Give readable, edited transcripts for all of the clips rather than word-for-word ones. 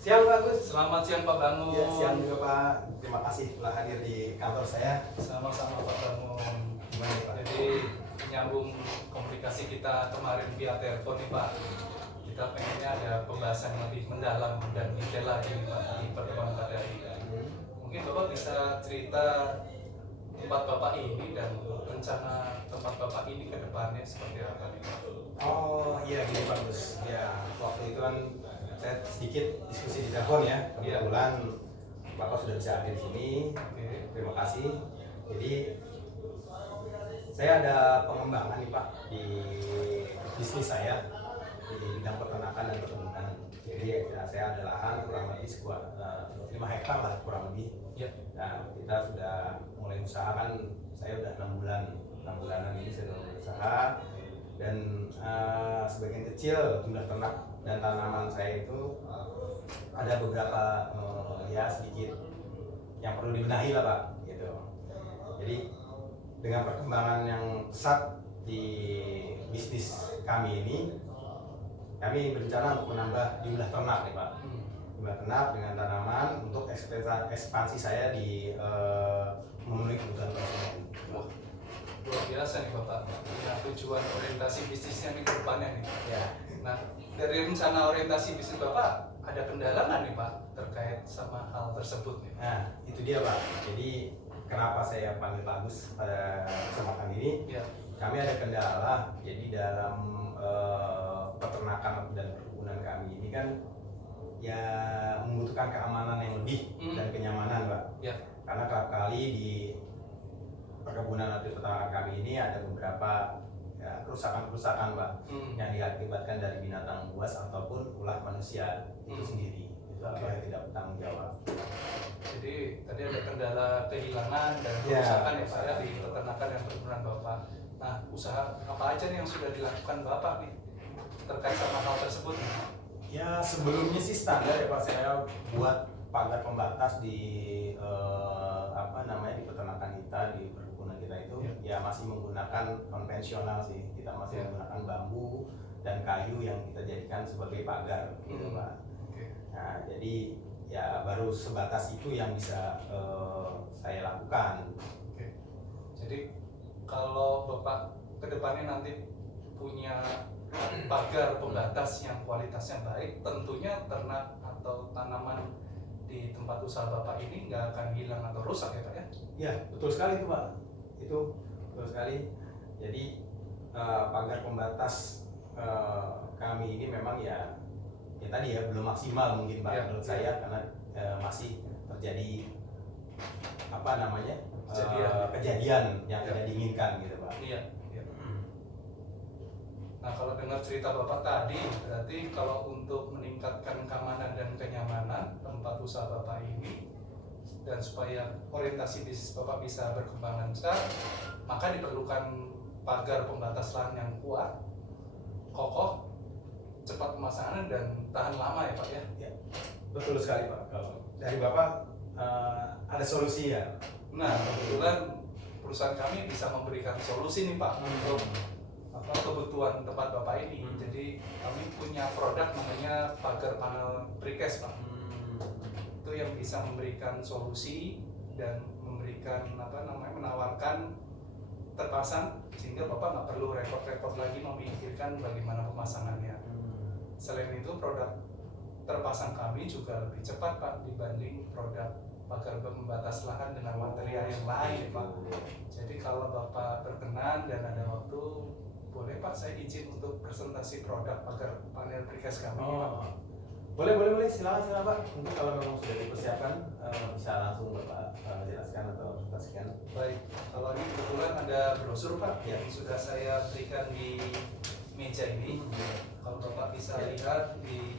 Siang Pak Gus. Selamat siang Pak Bangun. Ya, siang juga Pak. Terima kasih telah hadir di kantor saya. Sama-sama Pak Bangun. Gimana Pak? Jadi menyambung komunikasi kita kemarin via telepon nih Pak. Kita pengennya ada pembahasan yang lebih mendalam dan detail lagi nih Pak di pertemuan pada hari ini. Mungkin Bapak bisa cerita tempat Bapak ini dan rencana tempat Bapak ini ke depannya seperti apa nih Pak? Oh iya gini Pak Gus. Ya waktu itu kan saya sedikit diskusi di telepon ya. Kebetulan Bapak sudah bisa hadir di sini. Oke. Terima kasih. Jadi saya ada pengembangan nih Pak di bisnis saya di bidang peternakan dan perkebunan. Jadi ya, saya ada lahan kurang lebih 5 hektar lah kurang lebih. Ya. Nah kita sudah mulai usaha kan, saya udah 6 bulanan ini saya sudah berusaha, dan sebagian kecil jumlah ternak dan tanaman saya itu ada beberapa ya sedikit yang perlu dibenahi lah Pak gitu. Jadi dengan perkembangan yang pesat di bisnis kami ini, kami berencana untuk menambah jumlah ternak nih Pak. Jumlah ternak dengan tanaman untuk ekspansi saya di memenuhi kebutuhan konsumen. Luar biasa nih Bapak. Nah, tujuan orientasi bisnisnya nih ke depannya nih. Ya. Nah, dari rencana orientasi bisnis Bapak ada kendala nggak nih Pak terkait sama hal tersebut nih? Nah, itu dia Pak. Jadi kenapa saya panggil Pak Gus pada kesempatan ini? Ya. Kami ada kendala. Jadi dalam peternakan dan perkebunan kami ini kan ya membutuhkan keamanan yang lebih dan kenyamanan Pak. Ya. Karena kerap kali di perkebunan atau peternakan kami ini ada beberapa ya, kerusakan-kerusakan Pak yang diakibatkan dari binatang buas ataupun ulah manusia itu sendiri. Itu yang tidak bertanggung jawab. Jadi tadi ada kendala kehilangan dan kerusakan ya Pak ya di peternakan dan perkebunan Bapak. Nah, usaha apa aja nih yang sudah dilakukan Bapak nih terkait sama hal tersebut? Ya sebelumnya sih standar ya Pak, saya buat pagar pembatas di di peternakan kita, di perkebunan kita itu ya masih menggunakan konvensional sih. Kita masih menggunakan bambu dan kayu yang kita jadikan sebagai pagar gitu Pak. Nah jadi ya baru sebatas itu yang bisa saya lakukan. Jadi kalau Bapak kedepannya nanti punya pagar pembatas yang kualitasnya baik, tentunya ternak atau tanaman di tempat usaha Bapak ini nggak akan hilang atau rusak ya Pak ya? Ya betul sekali itu Pak, itu betul sekali. Jadi pagar pembatas kami ini memang ya tadi ya belum maksimal mungkin Pak menurut saya, karena masih terjadi kejadian yang tidak diinginkan gitu Pak. Iya. Nah kalau dengar cerita Bapak tadi, berarti kalau untuk meningkatkan keamanan dan kenyamanan tempat usaha Bapak ini dan supaya orientasi bisnis Bapak bisa berkembang lancar, maka diperlukan pagar pembatas lahan yang kuat, kokoh, cepat pemasangan dan tahan lama ya Pak ya? Ya betul sekali Pak. Kalau dari Bapak ada solusi ya? Nah kebetulan perusahaan kami bisa memberikan solusi nih Pak untuk kebutuhan tempat Bapak ini. Jadi kami punya produk namanya pagar panel precast Pak. Itu yang bisa memberikan solusi dan memberikan menawarkan terpasang sehingga Bapak nggak perlu repot-repot lagi memikirkan bagaimana pemasangannya. Selain itu produk terpasang kami juga lebih cepat Pak dibanding produk pagar pembatas lahan dengan material yang lain Pak. Jadi kalau Bapak berkenan dan ada waktu, boleh Pak saya izin untuk presentasi produk pagar panel precast kami Pak. Boleh, silakan Pak. Mungkin kalau memang sudah dipersiapkan bisa langsung Bapak jelaskan atau presentasikan. Baik, kalau ini kebetulan ada brosur Pak yang sudah saya berikan di meja ini. Kalau Bapak bisa lihat di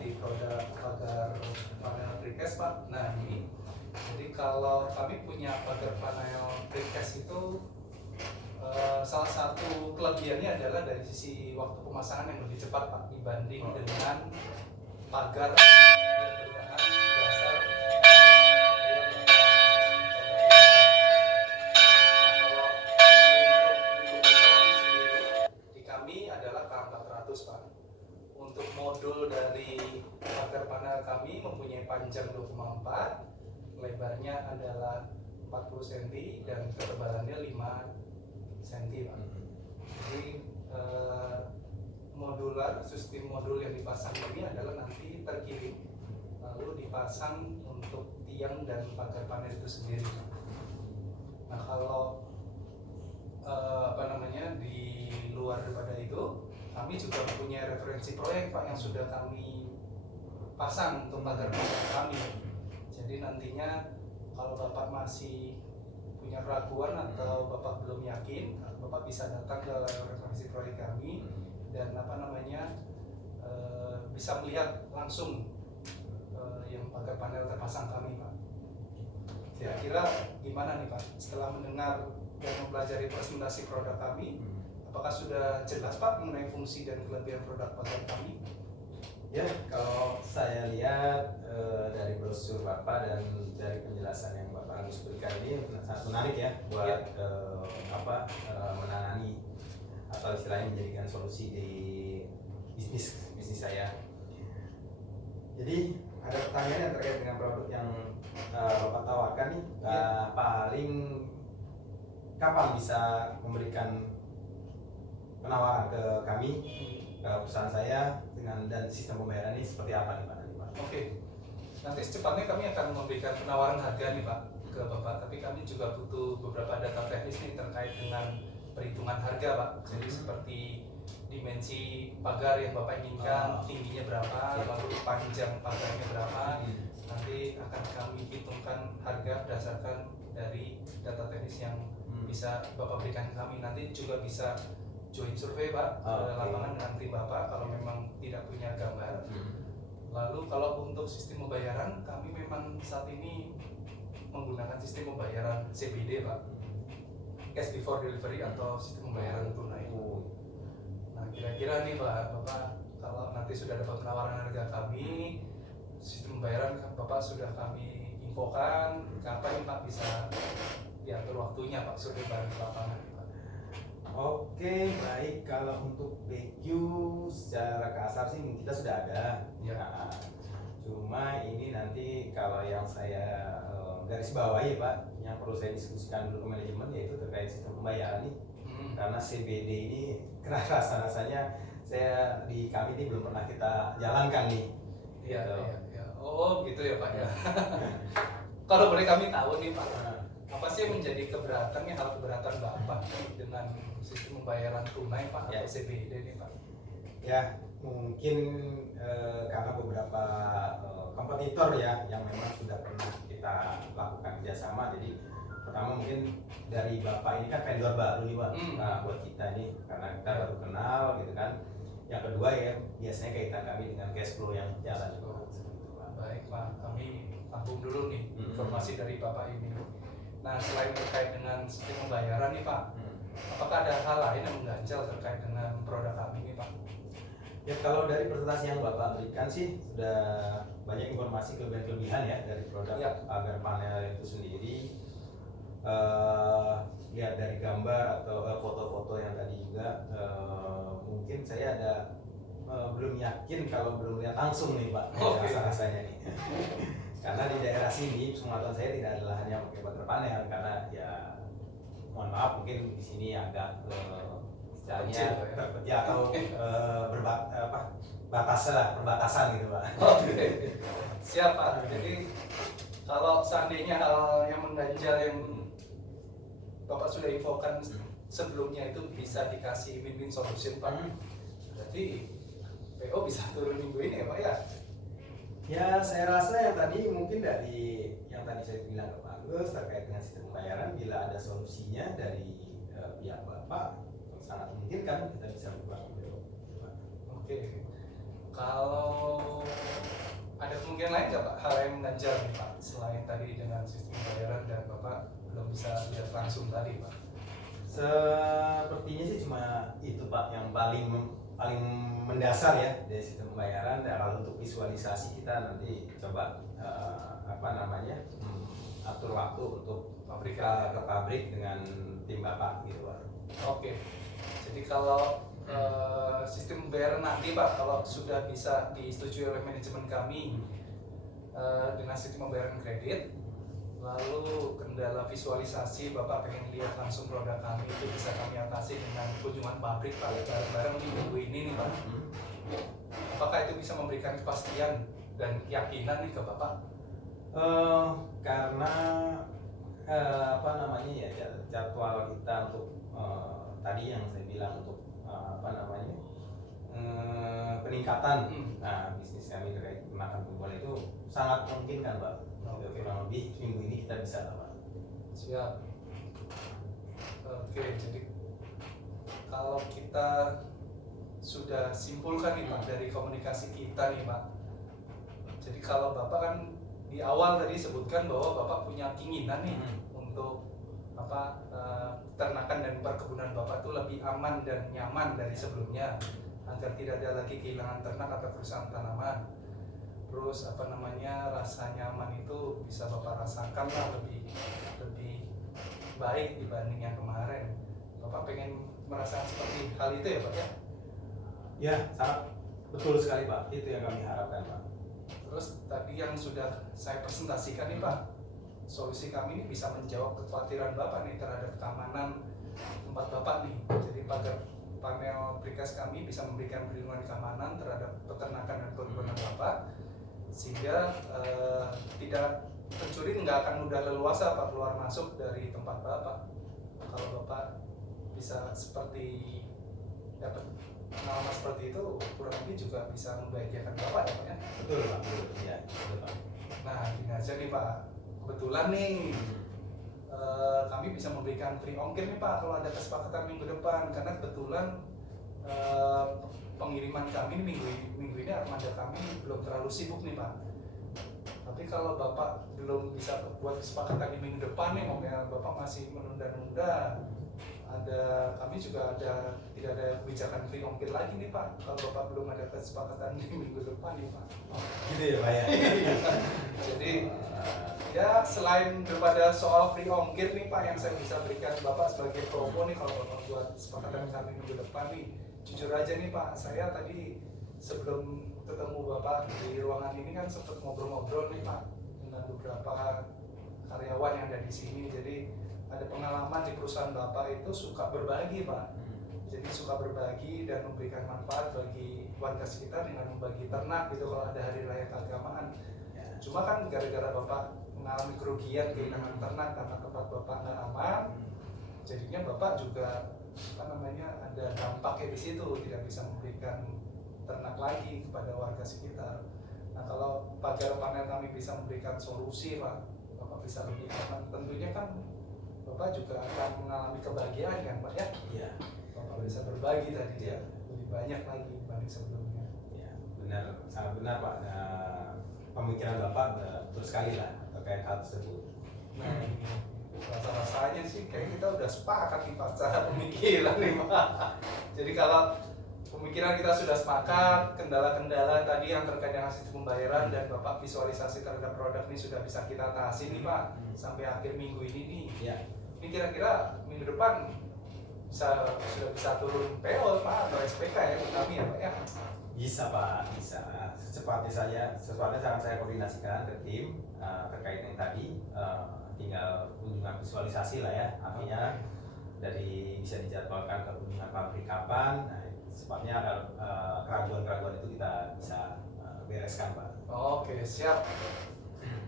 di produk pagar panel precast Pak. Nah ini, jadi kalau kami punya pagar panel precast itu salah satu kelebihannya adalah dari sisi waktu pemasangan yang lebih cepat Pak dibanding dengan pagar berbahan dasar. Di kami adalah K400 Pak. untuk modul dari pagar panel kami mempunyai panjang 2,4, lebarnya adalah 40 cm dan ketebalannya 5 cm, Pak. Jadi sistem modul yang dipasang ini adalah nanti terkirim lalu dipasang untuk tiang dan pagar panel itu sendiri. Nah, kalau di luar daripada itu, kami juga mempunyai referensi proyek, Pak, yang sudah kami pasang untuk pagar panel kami. Jadi nantinya kalau Bapak masih punya keraguan atau Bapak belum yakin, Bapak bisa datang ke referensi proyek kami dan bisa melihat langsung yang pagar panel terpasang kami, Pak. Kira-kira gimana nih, Pak, setelah mendengar dan mempelajari presentasi produk kami, apakah sudah jelas, Pak, mengenai fungsi dan kelebihan produk pagar kami? Ya, kalau saya lihat dari brosur Bapak dan dari penjelasan yang Bapak Agus berikan ini sangat menarik ya buat menangani atau istilahnya menjadikan solusi di bisnis saya. Jadi ada pertanyaan yang terkait dengan produk yang Bapak tawarkan nih, paling kapan bisa memberikan penawaran ke kami, ke perusahaan saya dan sistem pembayaran ini seperti apa nih Pak? Oke, nanti secepatnya kami akan memberikan penawaran harga nih, Pak, ke Bapak, tapi kami juga butuh beberapa data teknis nih terkait dengan perhitungan harga, Pak. Jadi seperti dimensi pagar yang Bapak inginkan, tingginya berapa, lalu panjang pagarnya berapa, nanti akan kami hitungkan harga berdasarkan dari data teknis yang bisa Bapak berikan ke kami. Nanti juga bisa join survei, Pak, ke lapangan dengan tim Bapak kalau memang tidak punya gambar. Lalu kalau untuk sistem pembayaran, kami memang saat ini menggunakan sistem pembayaran CBD, Pak, cash before delivery atau sistem pembayaran tunai. Nah, kira-kira nih, Pak, Bapak kalau nanti sudah dapat penawaran harga kami, sistem pembayaran Bapak sudah kami infokan, kapan Pak bisa diatur waktunya, Pak, survei bareng ke lapangan, Pak? Oke, baik. Kalau untuk BQ secara kasar sih kita sudah ada. Ya. Nah, cuma ini nanti kalau yang saya garis bawahi, Pak, yang perlu saya diskusikan dulu ke manajemen yaitu terkait sistem pembayaran nih. Karena CBD ini rasa-rasanya di kami ini belum pernah kita jalankan nih. Iya, gitu. iya. Oh, gitu ya, Pak, ya. Kalau boleh kami tahu nih, Pak, apa sih yang menjadi hal keberatan Bapak dengan sistem pembayaran tunai, Pak, atau CBD nih, Pak? Ya, mungkin karena beberapa kompetitor ya yang memang sudah pernah kita lakukan kerjasama. Jadi pertama mungkin dari Bapak ini kan vendor baru nih, Pak. Nah, buat kita ini karena kita baru kenal gitu kan. Yang kedua ya biasanya kaitan kami dengan cash flow yang jalan juga. Baik, Pak, kami tampung dulu nih informasi dari Bapak ini. Nah, selain terkait dengan sistem pembayaran nih, Pak, apakah ada hal lain yang mengganjal terkait dengan produk kami nih, Pak? Ya, kalau dari presentasi yang Bapak berikan sih sudah banyak informasi kelebihan ya dari produk pagar panel itu sendiri. Lihat dari gambar atau foto-foto yang tadi juga, mungkin saya belum yakin kalau belum lihat langsung nih, Pak, rasa-rasanya nih. Karena di daerah sini pengetahuan saya tidak ada lahan yang pakai pagar panel karena ya mohon maaf mungkin di sini agak istilahnya terpecah atau perbatasan gitu, Pak. Oke. Siap, Pak. Jadi kalau seandainya hal yang mengganjal yang Bapak sudah infokan sebelumnya itu bisa dikasih win-win solution, Pak. Berarti PO bisa turun minggu ini ya, Pak, ya? Ya, saya rasa yang tadi mungkin dari yang tadi saya bilang ke Pak Agus terkait dengan sistem pembayaran, bila ada solusinya dari pihak Bapak sangat mungkin kan kita bisa berubah. Oke. Kalau ada kemungkinan lain nggak, Pak, hal yang mengganjal nih, Pak, selain tadi dengan sistem pembayaran dan Bapak belum bisa lihat langsung tadi, Pak? Sepertinya sih cuma itu, Pak, yang paling mendasar ya dari sistem pembayaran. Dan kalau untuk visualisasi kita nanti coba atur waktu untuk ke pabrik dengan tim Bapak gitu, Pak. Oke. Jadi kalau sistem pembayaran nanti Pak, kalau sudah bisa disetujui oleh manajemen kami dengan sistem pembayaran kredit, lalu kendala visualisasi Bapak pengen lihat langsung produk kami, itu bisa kami atasi dengan kunjungan pabrik Pak, bareng-bareng di minggu ini nih Pak. Apakah itu bisa memberikan kepastian dan keyakinan nih ke Bapak? Karena apa namanya ya, jadwal kita untuk tadi yang saya bilang untuk apa namanya peningkatan bisnis kami terkait makan penjualan itu sangat mungkin kan Pak. Kurang lebih minggu ini kita bisa lah Pak. Siap. Oke, jadi kalau kita sudah simpulkan nih Pak dari komunikasi kita nih Pak. Jadi kalau Bapak kan di awal tadi sebutkan bahwa Bapak punya keinginan nih untuk apa ternakan dan perkebunan Bapak itu lebih aman dan nyaman dari sebelumnya, agar tidak ada lagi kehilangan ternak atau kerusakan tanaman. Terus apa namanya, rasa nyaman itu bisa Bapak rasakan lah lebih baik dibanding yang kemarin. Bapak pengen merasakan seperti hal itu ya Pak ya? Ya, sangat betul sekali Pak. Itu yang kami harapkan Pak. Terus tadi yang sudah saya presentasikan nih Pak, solusi kami ini bisa menjawab kekhawatiran Bapak nih terhadap keamanan tempat Bapak nih. Jadi panel precast kami bisa memberikan perlindungan keamanan terhadap peternakan dan perkebunan Bapak, sehingga tidak pencuri nggak akan mudah leluasa Pak keluar masuk dari tempat Bapak. Kalau Bapak bisa seperti dapat pengalaman seperti itu, kurang lebih juga bisa membahagiakan Bapak ya Pak ya? Betul Pak, betul. Ya, betul Pak. Nah gini aja nih Pak, kebetulan nih kami bisa memberikan free ongkir nih Pak kalau ada kesepakatan minggu depan, karena kebetulan pengiriman kami minggu ini armada kami belum terlalu sibuk nih Pak. Tapi kalau Bapak belum bisa buat kesepakatan di minggu depan nih, makanya Bapak masih menunda-nunda, kami juga tidak ada kebijakan free ongkir lagi nih Pak kalau Bapak belum ada kesepakatan di minggu depan nih Pak. Gitu ya Pak ya. Jadi ya selain daripada soal free ongkir nih Pak yang saya bisa berikan Bapak sebagai promo nih kalau Bapak buat kesepakatan kami minggu depan nih, jujur aja nih Pak, saya tadi sebelum ketemu Bapak di ruangan ini kan sempat ngobrol-ngobrol nih Pak dengan beberapa karyawan yang ada di sini. Jadi ada pengalaman di perusahaan Bapak itu suka berbagi Pak. Jadi suka berbagi dan memberikan manfaat bagi warga sekitar dengan membagi ternak gitu kalau ada hari raya keagamaan. Cuma kan gara-gara Bapak mengalami kerugian kehilangan ternak karena tempat Bapak nggak aman, jadinya Bapak juga apa namanya ada dampaknya di situ, tidak bisa memberikan ternak lagi kepada warga sekitar. Nah kalau pagar panel kami bisa memberikan solusi Pak, Bapak bisa lebih aman, tentunya kan Bapak juga akan mengalami kebahagiaan kan Pak ya? Iya. Bapak bisa berbagi tadi ya, lebih banyak lagi dibanding sebelumnya. Ya, benar, sangat benar Pak. Pemikiran Bapak betul sekali lah terkait hal tersebut. Nah, rasa-rasanya sih kayak kita udah sepakat nih Pak cara pemikiran nih Pak. Jadi kalau pemikiran kita sudah sepakat, kendala-kendala tadi yang terkait dengan sistem pembayaran dan Bapak visualisasi terhadap produk ini sudah bisa kita atasi nih Pak sampai akhir minggu ini nih. Ya. Ini kira-kira minggu depan sudah bisa turun PO Pak atau SPK ya untuk kami ya Pak ya? Bisa Pak, bisa. Secepatnya akan saya koordinasikan ke tim terkait yang tadi. Tinggal kunjungan visualisasi lah ya, artinya dari bisa dijadwalkan ke kunjungan pabrik kapan. Nah, sebabnya ada keraguan-keraguan itu kita bisa bereskan Pak. Oke, siap.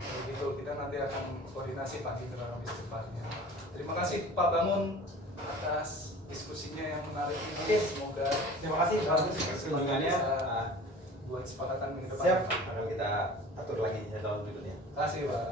Begitu kita nanti akan koordinasi Pak di lebih secepatnya. Terima kasih Pak Bangun atas diskusinya yang menarik ini. Semoga Terima kasih atas kunjungannya. Buat kesepakatan minggu depan. Siap, akan kita atur lagi jadwal berikutnya. Terima kasih Pak.